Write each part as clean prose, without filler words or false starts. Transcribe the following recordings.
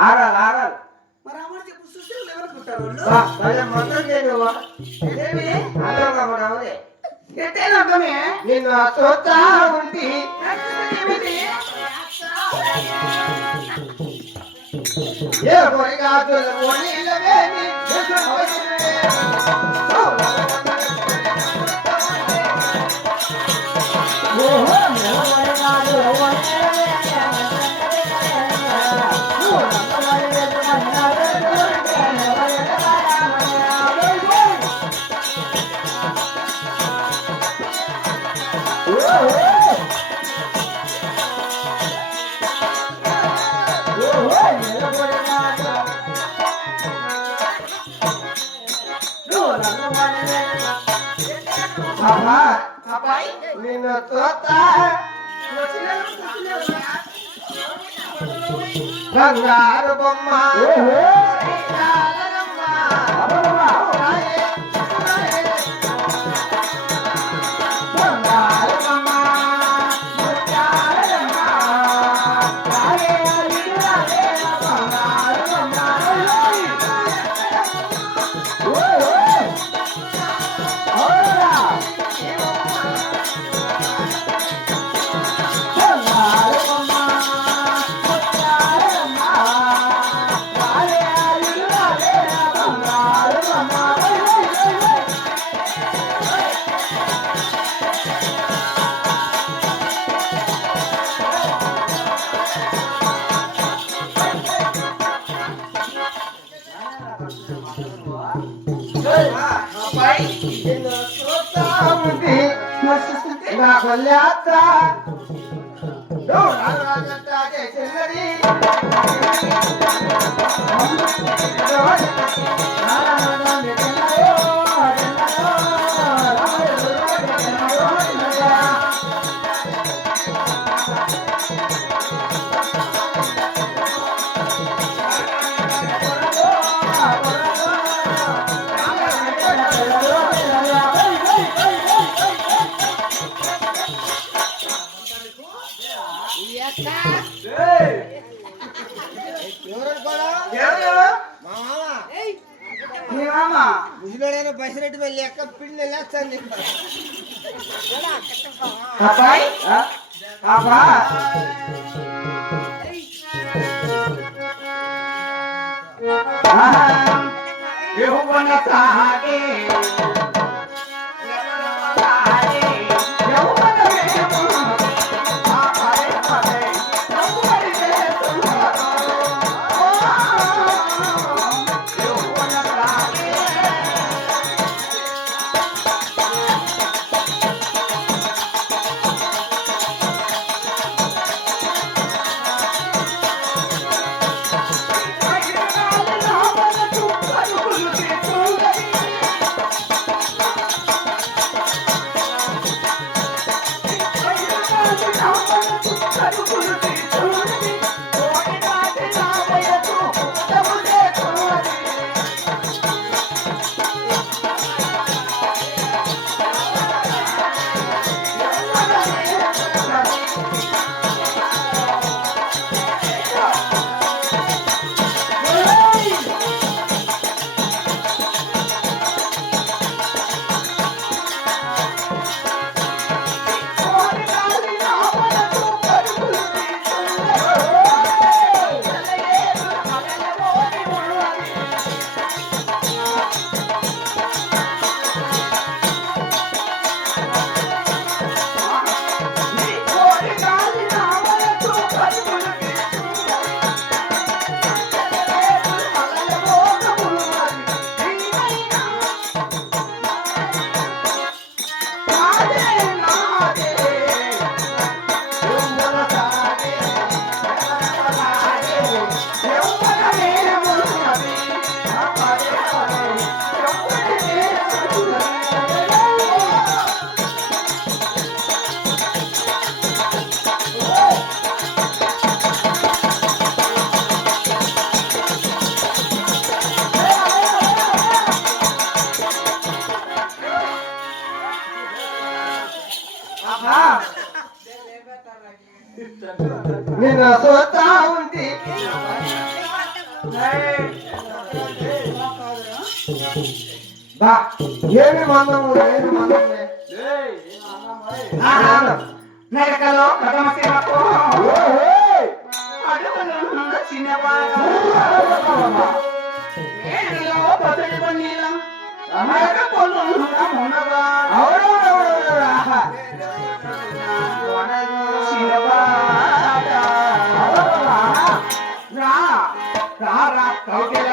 ఆరాలు ఆరాలు మరి అమ్మ చెప్పు చూస్తే ఎవరుకుంటారు మొత్తం చేయవు నిన్ను చూస్తా ఉండి ఏ పొరిగాదులు నిన్ను చూస్తా బంగారు బొమ్మ నా కొల్లాత్ర ముసలోడైనా బసిరెడ్డి వెళ్ళి ఎక్క పిండి లేస్తాను నిన్ను చూస్తా ఉంది బా ఏమి మందము ఏమి మందమే నరకలో కథమశిలకు అడుగులున్న చిన్నవాడు మేడలో పదవి పన్నీలం నరక పొల్లున్న మునగా చిన్నవాడ రా రా రా కౌగిల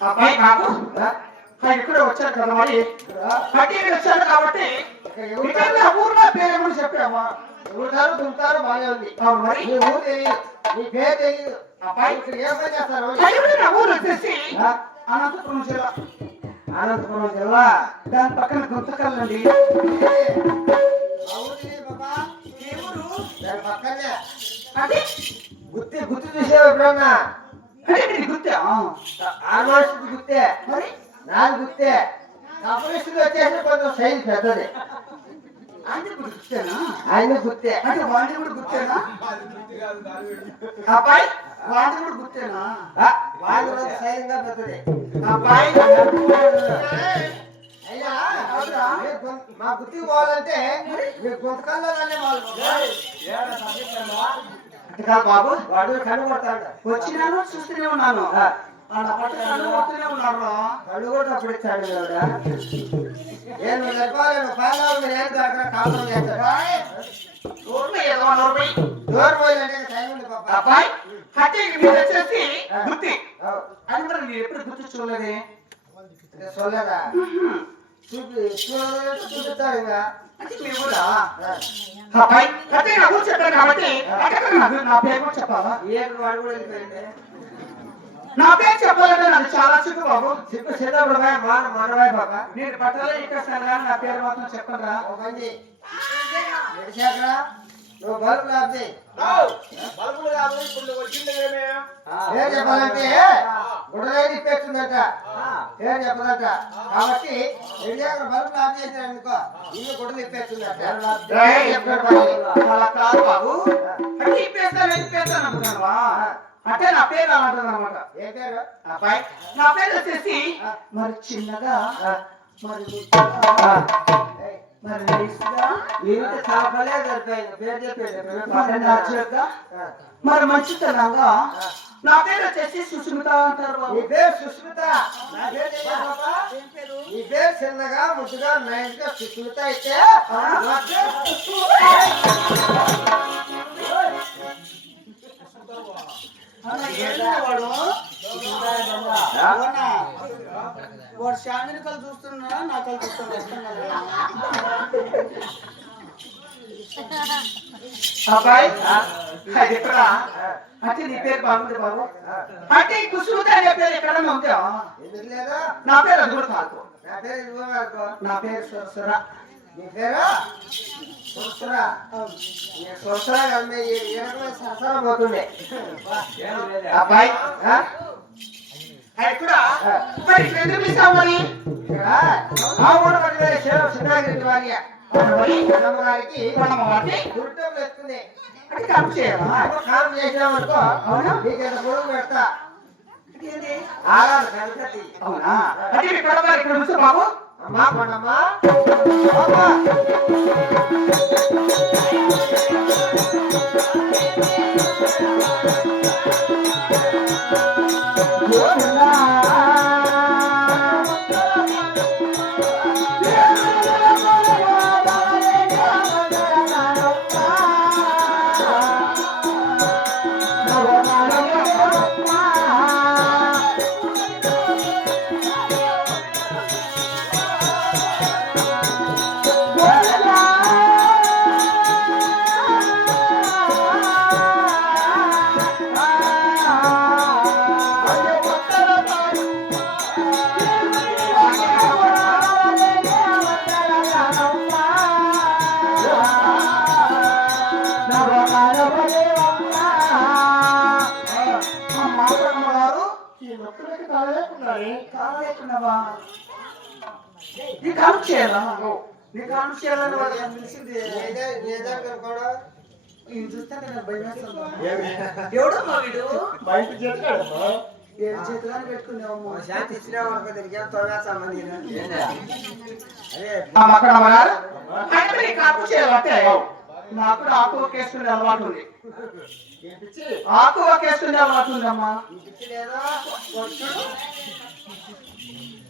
అబ్బాయి బాబు ఇక్కడే వచ్చాను కదా మరి కటీకి వచ్చాను కాబట్టి ఊర్లో పేరు చెప్పామా ఊరుతారు దుంతారు బాగానే ఉంది మరి నీ ఊరు తెలియదు నీ పేరు తెలియదు అబ్బాయి ఇక్కడ ఏం పని చేస్తారు నా ఊరు వచ్చేసి అనంతపురం జిల్లా అనంతపురం జిల్లా దాని పక్కన గుంతకల్లండి దాని పక్కనే అది గుర్తు చూసావు ఎప్పుడన్నా గుర్తే ఆర్మాస్ గుర్తే మరి నాకు గుర్తే కమ్యూనిస్టులు వచ్చేసి కొంచెం సైజు పెద్దది ఆయన గుర్తేనా ఆయన గుర్తే అంటే వాణి కూడా గుర్తేనా అబ్బాయి వాణి కూడా గుర్తేనా వాళ్ళు సైజుగా పెద్దది అబ్బాయి అయ్యా మా గుర్తికి పోవాలంటే మీ గుంతకాల్లో వాళ్ళు బాబు వాడు కన్ను కొడతాడు వచ్చినాను చూస్తూనే ఉన్నాను ఆడ పట్టు కన్ను కొడుతూనే ఉన్నారు కళ్ళు కూడా అప్పుడు ఇచ్చాడు దేవుడా నేను చెప్పాలి పాలు నేను అక్కడ కాపురం చేస్తాడు ఊర్లో ఏదో నూరు దూరం పోయిందంటే టైం ఉంది పాప అబ్బాయి హత్యకి మీరు వచ్చేసి గుర్తి అది కూడా మీరు ఎప్పుడు గుర్తు చూడలేదే సొల్లదా చూపిస్తాడు ఇంకా అంటే మీరు కూడా అబ్బాయి హత్య నా ఊరు చెప్పారు కాబట్టి అక్కడ నా పేరు కూడా చెప్పాలా ఏం వాడు కూడా వెళ్ళిపోయింది నా పేరు చెప్పాలంటే నాకు చాలా సిగ్గు బాబు చెప్పు చిన్నప్పుడు మనవాయి పాప నేను పట్టాలే ఇక్కడ కానీ నా పేరు మాత్రం చెప్పరా ఒక మంది నడిచాకరా నువ్వు బల్బులు ఆపి బల్బులు కాదు ఇప్పుడు వచ్చింది ఏం చెప్పాలంటే గుడలే నిప్పేస్తుందట ఏం చెప్పదట కాబట్టి బల్బులు ఆఫ్ చేసిన అనుకో ఇల్లు గుడలు ఇప్పేస్తుందట అలా కాదు బాబు అంటే ఇప్పేస్తాను అనుకున్నావా అంటే నా పేరు అలాంటిది అనమాట. ఏ పేరు అబ్బాయి నా పేరు వచ్చేసి మరి చిన్నగా మరి మరి లేసుగా ఇంటి చాపలే సరిపోయింది పేరు చెప్పేది మరి నాచుగా మరి మంచితనంగా నా పేరు వచ్చేసి సుస్మిత అంటారు నీ బాబు. పేరు సుస్మిత నా పేరు ఏంటి పాపా? నీ పేరు చిన్నగా ముద్దుగా నైస్ గా సుస్మిత అయితే నా పేరు వాడు శామిని కళ్ళు చూస్తున్నా నా కళ్ళు చూస్తున్నా అబ్బాయి అది ఎక్కడ అంటే నీ పేరు బాగుంది బాబు అంటే ఈ కుసుమిత అనే పేరు ఎక్కడన్నా ఉందా? ఎందుకు లేదా నా పేరు అది కూడా కాదు. నా పేరు ఇదిగో అనుకో నా పేరు సురసుర. నీ పేరు సుస్రా నీ సుస్రా కమ్మే ఈ రకమైన సరసరం పోతుండే అబ్బాయి అది కూడా మరి ఇక్కడ ఎందుకు ఇస్తావు మరి? ఇక్కడ ఆ ఊరు పట్టుకునే సిద్ధాగిరి వారి గారికి వాటిని దుర్గం ఎత్తుకునే అంటే కలుపు చేయాలా? కాలం చేసామనుకో అవునా? నీకు ఎంత పొడుగు పెడతా ఏంటి ఆరాలు కనుకతి అవునా? అంటే ఇక్కడ ఇక్కడ చూస్తే బాబు అమ్మా కొండమ్మా అమ్మా నీ కలుపు చేయాలా? నీ కలుపు చేయాలని వాళ్ళు పిలిచింది ఏదో కూడా ఈయన చూస్తే నేను భయం వేస్తాను. ఎవడమ్మా వీడు ఏడు చేతులని పెట్టుకున్నావు శాంతి ఇచ్చినావు అనుకో తిరిగి తోవేస్తామంది అదే అక్కడ అమ్మగారు అంటే నీ కలుపు చేయాలంటే నాకు కూడా ఆకు ఒకేసుకునే అలవాటు ఉంది. ఆకు ఒకేసుకునే అలవాటు ఉందమ్మా. పిచ్చి లేదా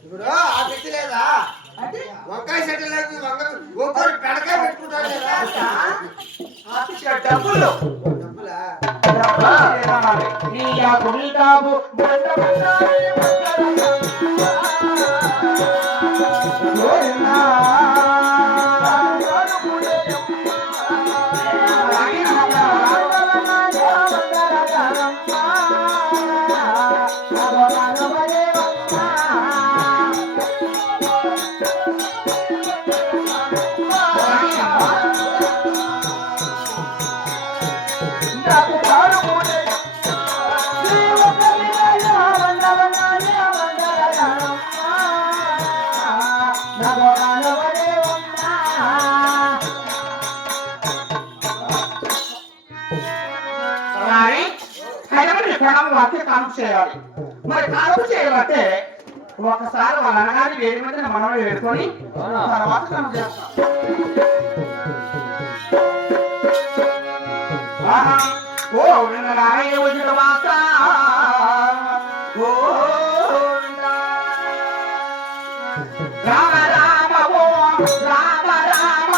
ఇప్పుడు ఆ పిచ్చి లేదా అంటే వంకాయ చెట్టు లేదు ఒక్కొక్కరు పెడకాయ పెట్టుకుంటారు లేదా డబ్బులు డబ్బులా నీ ఆకు నీ డాబు కానుపు చేయాలి. మరి కానుపు చేయాలంటే ఒకసారి వాళ్ళ అన్నగారి వేడి మీద మనం వేడుకొని తర్వాత మనం చేస్తాం. ఓ నారాయణ వజ్ర మాత ఓ రామ రామ ఓ రామ రామ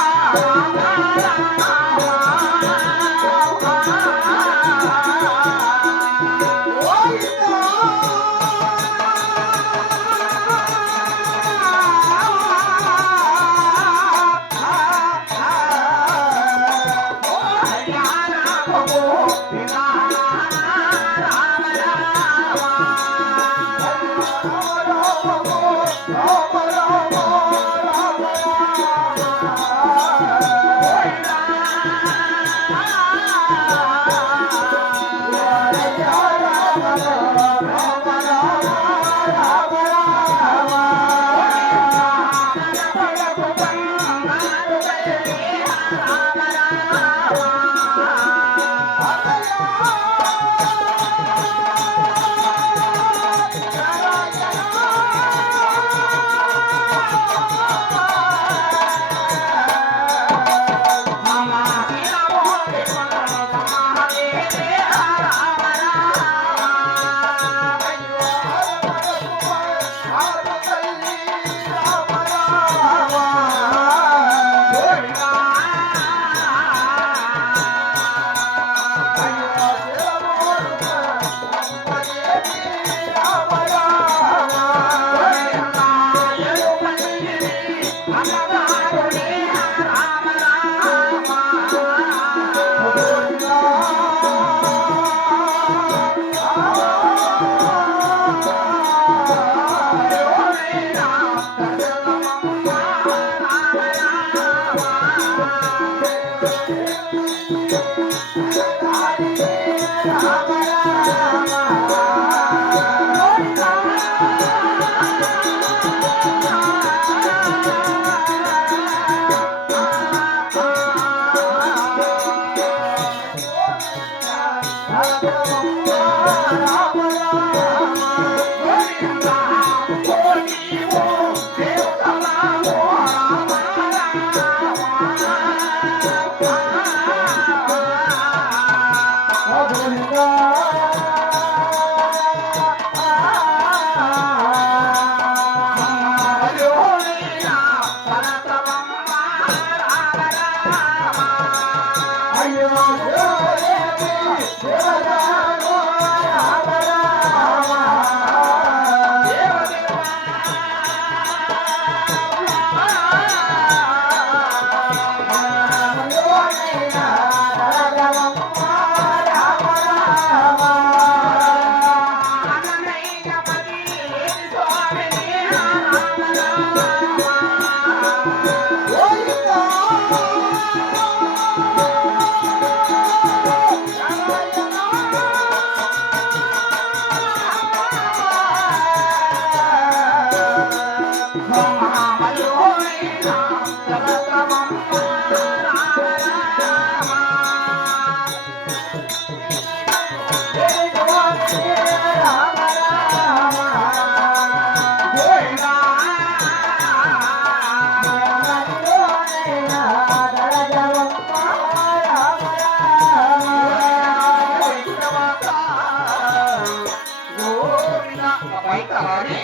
బయట ఆడి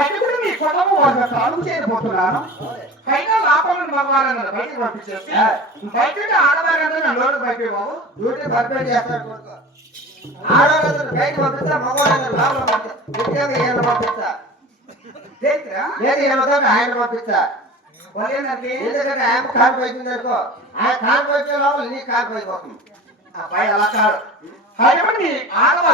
అయితే కూడా మీ కుటుంబం వాళ్ళ కాలు చేయబోతున్నాను పైగా లోపల మగవాళ్ళని బయటకు పంపించేసి బయట ఆడవారందరూ లోటు బయట బాబు డ్యూటీ పర్ఫెక్ట్ చేస్తాడు కొడుకు. ఆడవాళ్ళందరూ బయట పంపిస్తా, మగవాళ్ళందరూ లోపల పంపిస్తా. ముఖ్యంగా ఈయన పంపిస్తా. దేనికిరా? లేదు ఈయనతో ఆయన పంపిస్తా. వాళ్ళేంటంటే ఎందుకంటే ఆయన కాలు పోయింది అనుకో, ఆయన కాలు పోయితే లోపల నీ కాలు పోయిపోతుంది. అబ్బాయి అలా కాదు అయితే కూడా మీ ఆడవారు